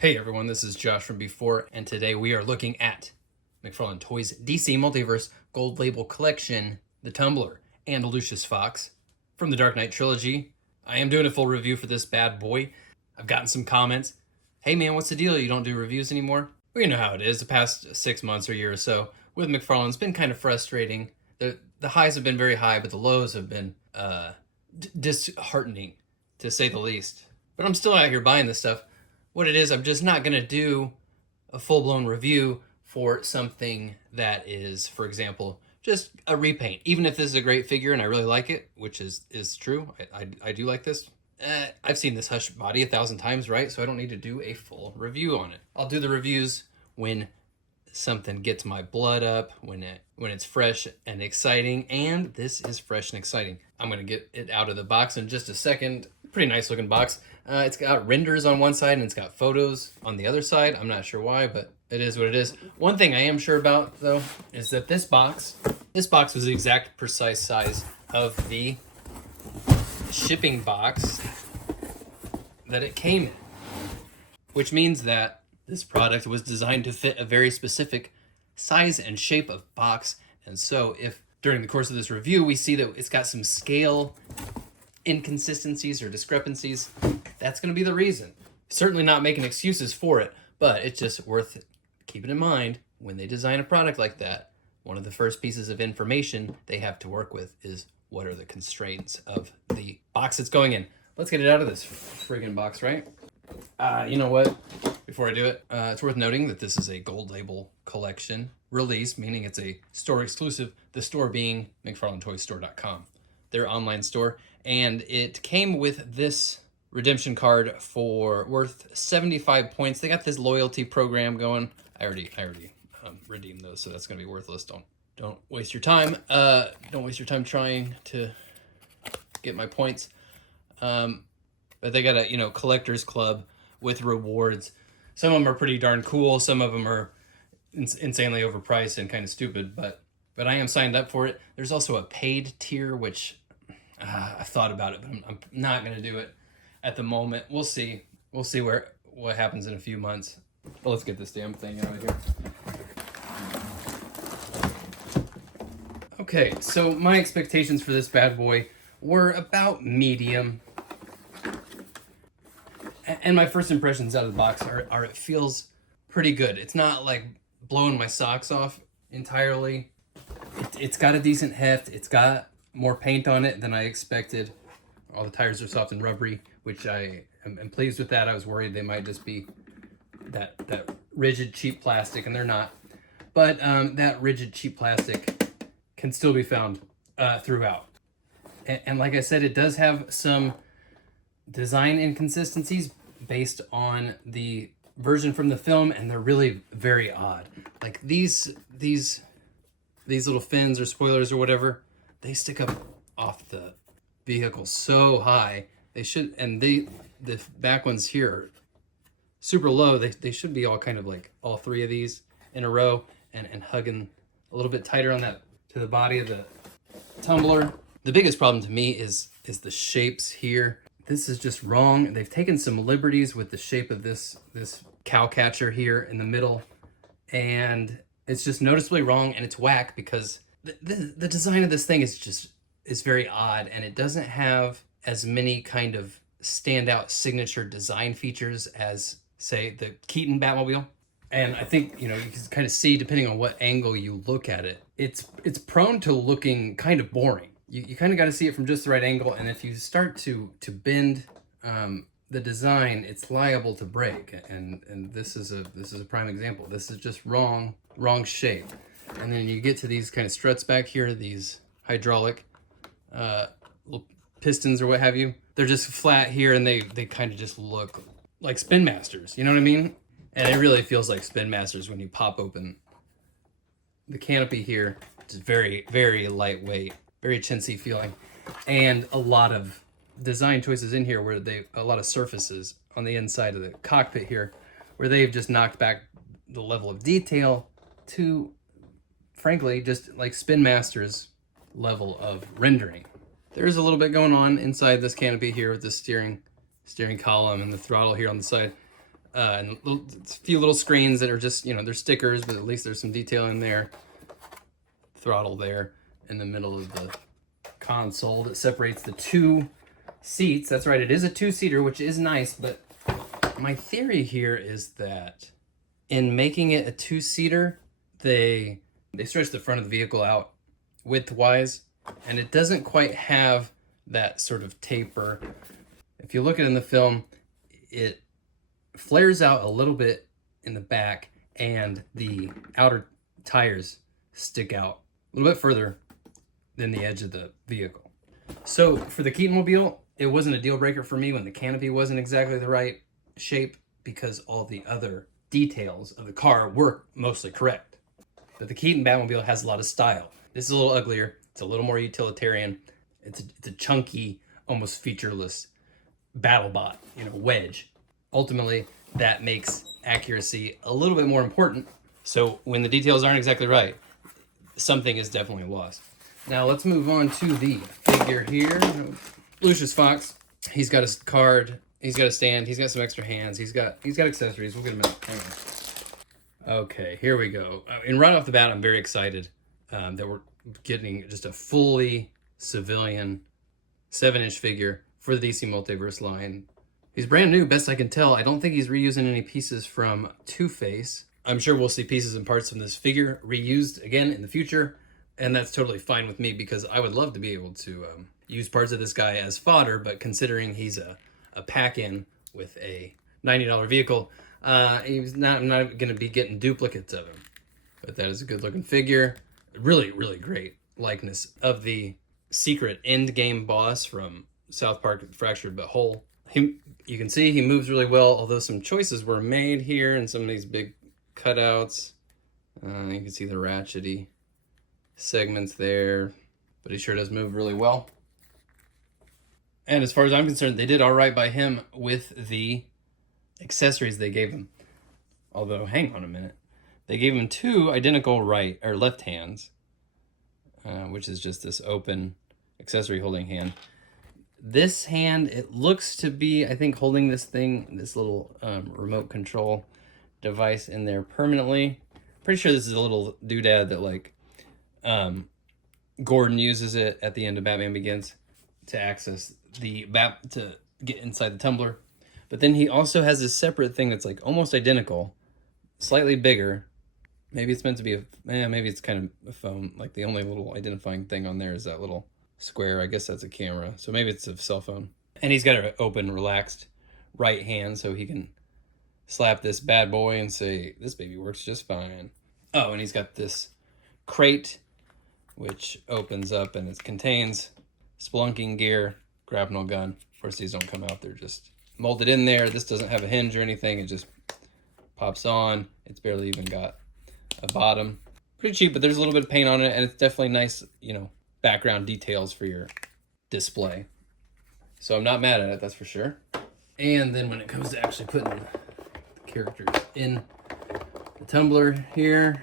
Hey everyone, this is Josh from Before, and today we are looking at McFarlane Toys DC Multiverse Gold Label Collection, the Tumbler, and Lucius Fox from the Dark Knight trilogy. I am doing a full review for this bad boy. I've gotten some comments. Hey man, what's the deal? You don't do reviews anymore? Well, you know how it is. The past 6 months or year or so with McFarlane, it's been kind of frustrating. The highs have been very high, but the lows have been disheartening, to say the least. But I'm still out here buying this stuff. What it is, I'm just not going to do a full-blown review for something that is, for example, just a repaint. Even if this is a great figure and I really like it, which is true, I do like this. I've seen this Hush body 1,000 times, right? So I don't need to do a full review on it. I'll do the reviews when something gets my blood up, when it's fresh and exciting, and this is fresh and exciting. I'm going to get it out of the box in just a second. Pretty nice looking box. It's got renders on one side and it's got photos on the other side. I'm not sure why, but it is what it is. One thing I am sure about, though, is that this box was the exact precise size of the shipping box that it came in, which means that this product was designed to fit a very specific size and shape of box. And so if during the course of this review we see that it's got some scale inconsistencies or discrepancies, that's going to be the reason. Certainly not making excuses for it, but it's just worth keeping in mind when they design a product like that. One of the first pieces of information they have to work with is what are the constraints of the box it's going in. Let's get it out of this friggin' box, right? You know what? Before I do it, it's worth noting that this is a gold label collection release, meaning it's a store exclusive, the store being McFarlaneToysStore.com, their online store. And it came with this redemption card for worth 75 points. They got this loyalty program going. I already redeemed those, so that's gonna be worthless. Don't waste your time. Don't waste your time trying to get my points. But they got a collector's club with rewards. Some of them are pretty darn cool. Some of them are insanely overpriced and kind of stupid. But I am signed up for it. There's also a paid tier, which I've thought about it, but I'm not going to do it at the moment. We'll see. We'll see what happens in a few months. But let's get this damn thing out of here. Okay, so my expectations for this bad boy were about medium. And my first impressions out of the box are it feels pretty good. It's not like blowing my socks off entirely. It's got a decent heft. It's got more paint on it than I expected. All the tires are soft and rubbery, which I am pleased with that. I was worried they might just be that rigid, cheap plastic, and they're not. But that rigid, cheap plastic can still be found throughout. And like I said, it does have some design inconsistencies based on the version from the film, and they're really very odd. Like these little fins or spoilers or whatever, they stick up off the vehicle so high. They should, and the back ones here are super low. They should be all kind of like all three of these in a row and hugging a little bit tighter on that to the body of the tumbler. The biggest problem to me is the shapes here. This is just wrong. They've taken some liberties with the shape of this cow catcher here in the middle, and it's just noticeably wrong, and it's whack because the design of this thing is very odd, and it doesn't have as many kind of standout signature design features as, say, the Keaton Batmobile. And I think, you can kind of see, depending on what angle you look at it, it's prone to looking kind of boring. You kind of got to see it from just the right angle, and if you start to bend the design, it's liable to break. And this is a prime example. This is just wrong shape. And then you get to these kind of struts back here, these hydraulic little pistons or what have you. They're just flat here, and they kind of just look like Spin Masters. You know what I mean? And it really feels like Spin Masters when you pop open the canopy here. It's very, very lightweight, very chintzy feeling, and a lot of design choices in here where a lot of surfaces on the inside of the cockpit here where they've just knocked back the level of detail to, frankly, just like Spin Masters level of rendering. There's a little bit going on inside this canopy here with the steering column and the throttle here on the side. and a few little screens that are just, they're stickers, but at least there's some detail in there. Throttle there in the middle of the console that separates the two seats. That's right, it is a two-seater, which is nice, but my theory here is that in making it a two-seater, they stretch the front of the vehicle out width-wise, and it doesn't quite have that sort of taper. If you look at it in the film, it flares out a little bit in the back, and the outer tires stick out a little bit further than the edge of the vehicle. So for the Keatonmobile, it wasn't a deal breaker for me when the canopy wasn't exactly the right shape, because all the other details of the car were mostly correct. But the Keaton Batmobile has a lot of style. This is a little uglier. It's a little more utilitarian. It's a chunky, almost featureless BattleBot, wedge. Ultimately, that makes accuracy a little bit more important. So when the details aren't exactly right, something is definitely lost. Now let's move on to the figure here. Lucius Fox. He's got his card. He's got a stand. He's got some extra hands. He's got accessories. We'll get him out. Hang on. Okay, here we go. And right off the bat, I'm very excited that we're getting just a fully civilian 7-inch figure for the DC Multiverse line. He's brand new, best I can tell. I don't think he's reusing any pieces from Two-Face. I'm sure we'll see pieces and parts from this figure reused again in the future, and that's totally fine with me, because I would love to be able to use parts of this guy as fodder, but considering he's a pack-in with a $90 vehicle, I'm not going to be getting duplicates of him. But that is a good-looking figure. Really, really great likeness of the secret end-game boss from South Park, Fractured But Whole. You can see he moves really well, although some choices were made here in some of these big cutouts. You can see the ratchety segments there, but he sure does move really well. And as far as I'm concerned, they did all right by him with the accessories they gave him. Although, hang on a minute. They gave him two identical right or left hands, which is just this open accessory holding hand. This hand, it looks to be, I think, holding this thing, this little remote control device in there permanently. Pretty sure this is a little doodad that, like, Gordon uses it at the end of Batman Begins to access the to get inside the Tumbler. But then he also has this separate thing that's like almost identical, slightly bigger. Maybe it's meant to be maybe it's kind of a phone. Like the only little identifying thing on there is that little square. I guess that's a camera. So maybe it's a cell phone. And he's got an open, relaxed right hand, so he can slap this bad boy and say, this baby works just fine. Oh, and he's got this crate, which opens up and it contains spelunking gear, grapnel gun. Of course, these don't come out. They're just molded in there. This doesn't have a hinge or anything. It just pops on. It's barely even got a bottom. Pretty cheap, but there's a little bit of paint on it, and it's definitely nice, background details for your display. So I'm not mad at it, that's for sure. And then when it comes to actually putting the characters in the Tumbler here,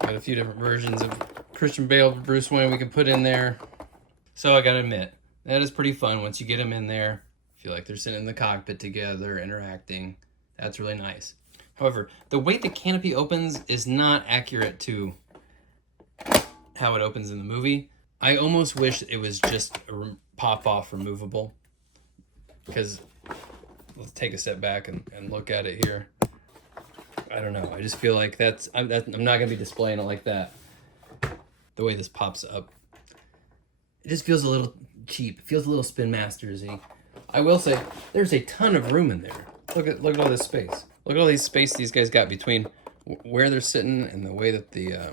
got a few different versions of Christian Bale, Bruce Wayne we can put in there. So I gotta admit, that is pretty fun once you get them in there. Feel like they're sitting in the cockpit together, interacting. That's really nice. However, the way the canopy opens is not accurate to how it opens in the movie. I almost wish it was just a pop-off removable. Because, let's take a step back and look at it here. I don't know. I just feel like I'm not going to be displaying it like that. The way this pops up. It just feels a little cheap. It feels a little Spin Masters-y. I will say, there's a ton of room in there. Look at all this space. Look at all these space these guys got between where they're sitting and the way that the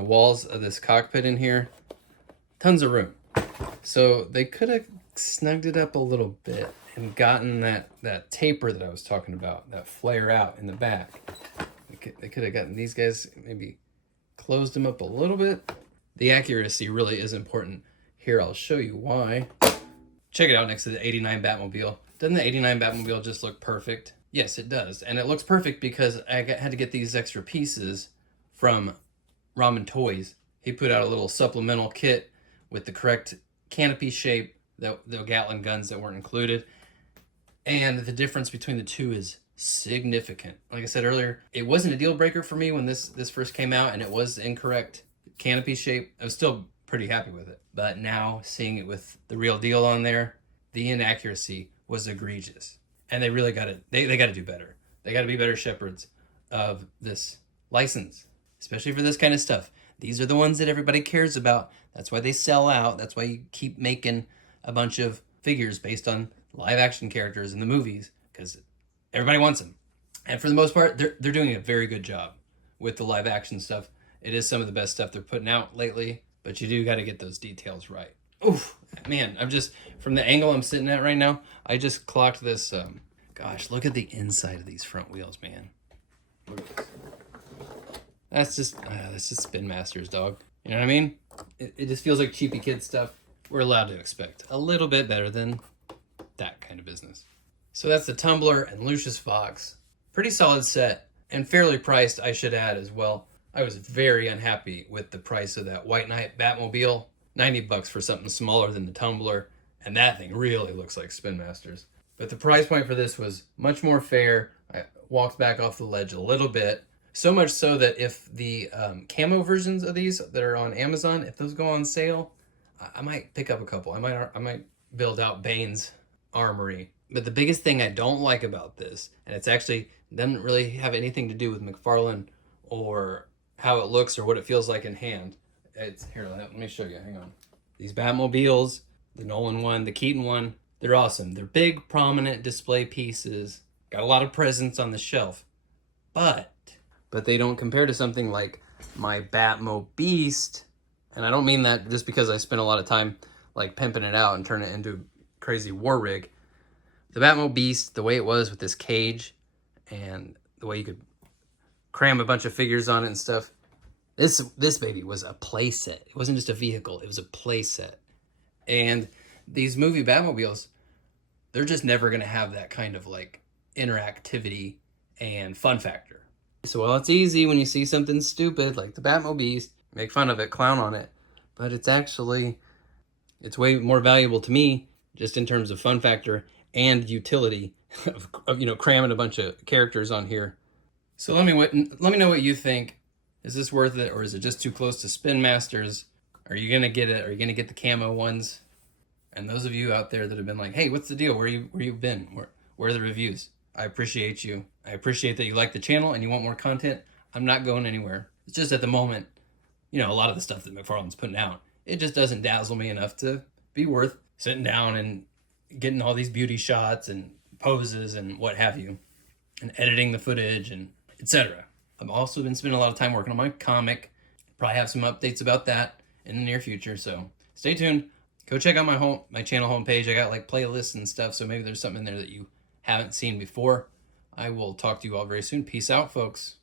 walls of this cockpit in here. Tons of room. So they could have snugged it up a little bit and gotten that taper that I was talking about, that flare out in the back. They could have gotten these guys, maybe closed them up a little bit. The accuracy really is important. Here, I'll show you why. Check it out next to the 89 Batmobile. Doesn't the 89 Batmobile just look perfect? Yes, it does. And it looks perfect because I had to get these extra pieces from Ramen Toys. He put out a little supplemental kit with the correct canopy shape, the Gatling guns that weren't included. And the difference between the two is significant. Like I said earlier, it wasn't a deal breaker for me when this first came out and it was incorrect canopy shape. I was still pretty happy with it. But now seeing it with the real deal on there, the inaccuracy was egregious. And they really got to they got to do better. They got to be better shepherds of this license, especially for this kind of stuff. These are the ones that everybody cares about. That's why they sell out. That's why you keep making a bunch of figures based on live action characters in the movies, because everybody wants them. And for the most part, they're doing a very good job with the live action stuff. It is some of the best stuff they're putting out lately, but you do got to get those details right. Oof, man, I'm just, from the angle I'm sitting at right now, I just clocked this. Gosh, look at the inside of these front wheels, man. Look at this. That's just Spin Masters, dog. You know what I mean? It just feels like cheapy kid stuff. We're allowed to expect a little bit better than that kind of business. So that's the Tumbler and Lucius Fox. Pretty solid set and fairly priced, I should add as well. I was very unhappy with the price of that White Knight Batmobile. $90 for something smaller than the Tumbler, and that thing really looks like Spin Masters. But the price point for this was much more fair. I walked back off the ledge a little bit. So much so that if the camo versions of these that are on Amazon, if those go on sale, I might pick up a couple. I might build out Bane's armory. But the biggest thing I don't like about this, and it's actually doesn't really have anything to do with McFarlane or how it looks or what it feels like in hand. It's here. Let me show you. Hang on. These Batmobiles, the Nolan one, the Keaton one, they're awesome. They're big, prominent display pieces. Got a lot of presence on the shelf, but they don't compare to something like my Batmo Beast. And I don't mean that just because I spent a lot of time like pimping it out and turning it into a crazy war rig. The Batmo Beast, the way it was with this cage and the way you could cram a bunch of figures on it and stuff, this baby was a play set. It wasn't just a vehicle, it was a play set. And these movie Batmobiles, they're just never going to have that kind of like interactivity and fun factor. So while it's easy when you see something stupid like the Batmo Beast, make fun of it, clown on it, but it's way more valuable to me just in terms of fun factor and utility of cramming a bunch of characters on here. So let me know what you think. Is this worth it, or is it just too close to Spin Masters? Are you gonna get it? Are you gonna get the camo ones? And those of you out there that have been like, hey, what's the deal? Where you been? Where are the reviews? I appreciate you. I appreciate that you like the channel and you want more content. I'm not going anywhere. It's just at the moment, a lot of the stuff that McFarlane's putting out, it just doesn't dazzle me enough to be worth sitting down and getting all these beauty shots and poses and what have you, and editing the footage and etc. I've also been spending a lot of time working on my comic. Probably have some updates about that in the near future, so stay tuned. Go check out my channel homepage. I got like playlists and stuff, so maybe there's something in there that you haven't seen before. I will talk to you all very soon. Peace out, folks.